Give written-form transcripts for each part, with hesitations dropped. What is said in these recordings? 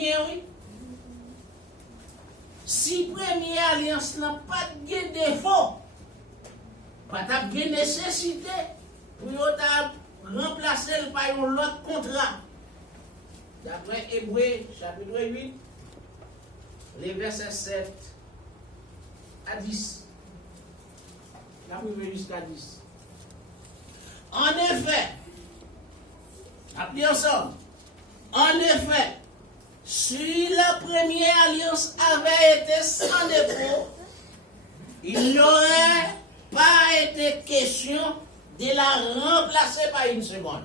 oui. Si première alliance n'a pas de défaut, pas de nécessité pour remplacer par un autre contrat. D'après Hébreux, chapitre 8, les versets 7 à 10. Là, vous venez jusqu'à 10. En effet, appelez ensemble. En effet, si la première alliance avait été sans défaut, il n'aurait pas été question de la remplacer par une seconde.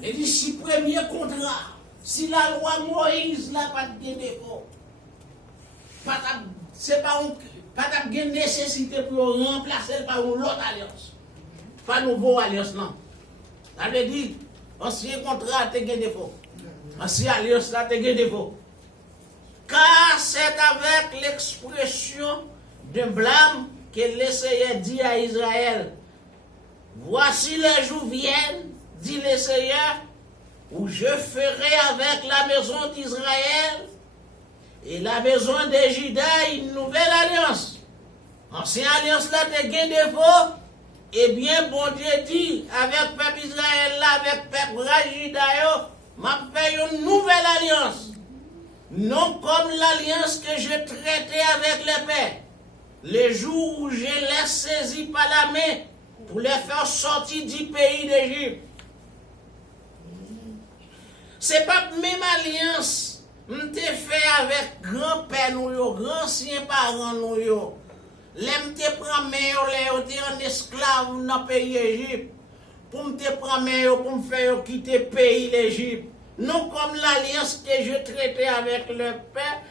Il dit, si premier contrat, si la loi Moïse n'a pas de défaut, c'est pas de nécessité pour remplacer par une autre alliance. Pas une nouvelle alliance, non. Ça veut dire, ancien contrat a de défaut. Ancien alliance a de défaut. Car c'est avec l'expression d'un blâme que le Seigneur dit à Israël, voici les jours viennent, dit le Seigneur, où je ferai avec la maison d'Israël et la maison de Juda une nouvelle alliance. Ancienne alliance là te gain défaut, et bien bon Dieu dit, avec peuple Israël là, avec peuple Juda, m'a fait une nouvelle alliance. Non comme l'alliance que je traitais avec les pères, les jours où je les saisis par la main pour les faire sortir du pays d'Égypte. C'est pas même alliance m'te fait avec grand-père nous yo, grand-ancien parents nous yo. L'aime te prend mais yo te en esclave dans pays Égypte pour me prendre mais pour me faire quitter pays l'Égypte. Non comme l'alliance que je traitais avec le père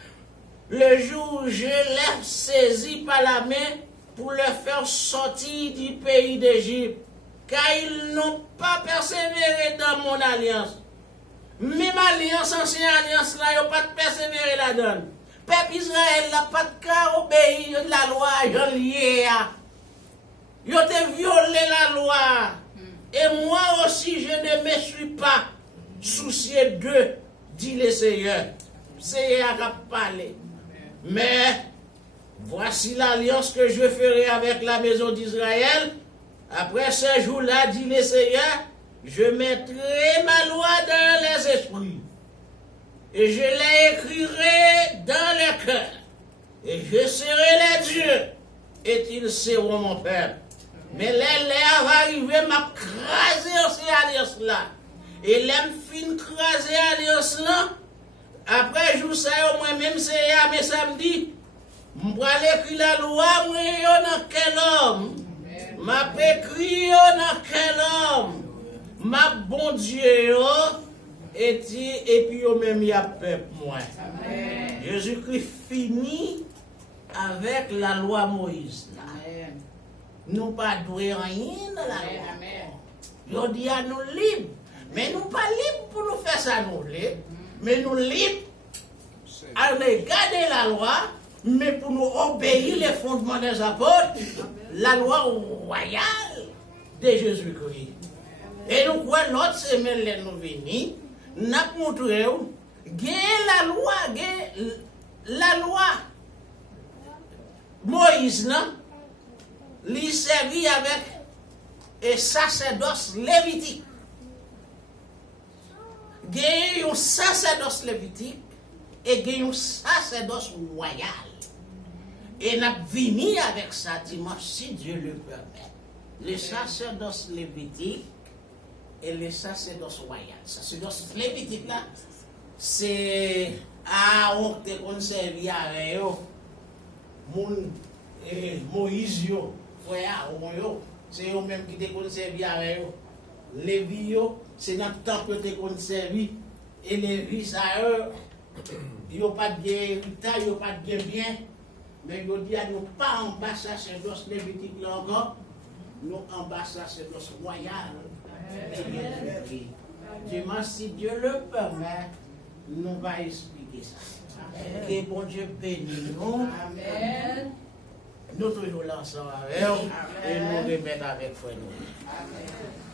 le jour où je l'ai saisi par la main pour le faire sortir du pays d'Égypte, car ils n'ont pas persévéré dans mon alliance. Même alliance, ancienne alliance, là, ils n'ont pas persévéré là-dedans. Peuple Israël n'a pas de cas obéir de la loi, j'en lié. Ils ont violé la loi. Et moi aussi, je ne me suis pas soucié d'eux, dit le Seigneur. Seigneur a parlé. Mais voici l'alliance que je ferai avec la maison d'Israël. Après ce jour-là, dit le Seigneur, je mettrai ma loi dans les esprits. Et je les écrirai dans le cœur. Et je serai les dieux. Et ils seront mon peuple. Mais l'air va arriver, m'a crasé cette alliance-là. Et l'aime fin craser alliance-là. Après, jour ça, moi-même, c'est à mes samedis. Je vais écrire la loi, moi, dans quel homme. Ma écrit dans quel homme. Ma bon Dieu, et puis même, il y a peuple, moi. Jésus-Christ finit avec la loi Moïse. Nous pas doués rien dans la loi. Il dit à nous libres. Mais nous pas libres pour nous faire ça, nous libres. Mais nous libres à regarder la loi, mais pour nous obéir les fondements des apôtres, la loi royale de Jésus-Christ. Et nous croyons l'autre semaine, nous venons, nous avons montré la loi Moïse, lui servit avec un sacerdoce lévitique. Il y a un sacerdoce lévitique et il y a un sacerdoce royal. Et nous avons venu avec ça dimanche, si Dieu le permet. Le sacerdoce lévitique et le sacerdoce royal. Le sacerdoce lévitique, là, c'est Aaron qui a servi avec eux. Moïse, frère Aaron, c'est eux-mêmes qui ont servi avec eux. Lévi, c'est notre temps que tu as servi. Et Lévi, ça eux, ils n'ont pas de héritage, ils n'ont pas de bien. Mais ils disent à nous pas en bas sacerdoce lévitique là encore, nous en bas sacerdoce royal. Dimanche, si Dieu le permet, nous va expliquer ça. Que bon Dieu bénisse nous. Amen. Nous toujours l'ensemble avec eux et nous remettons avec foi. Amen.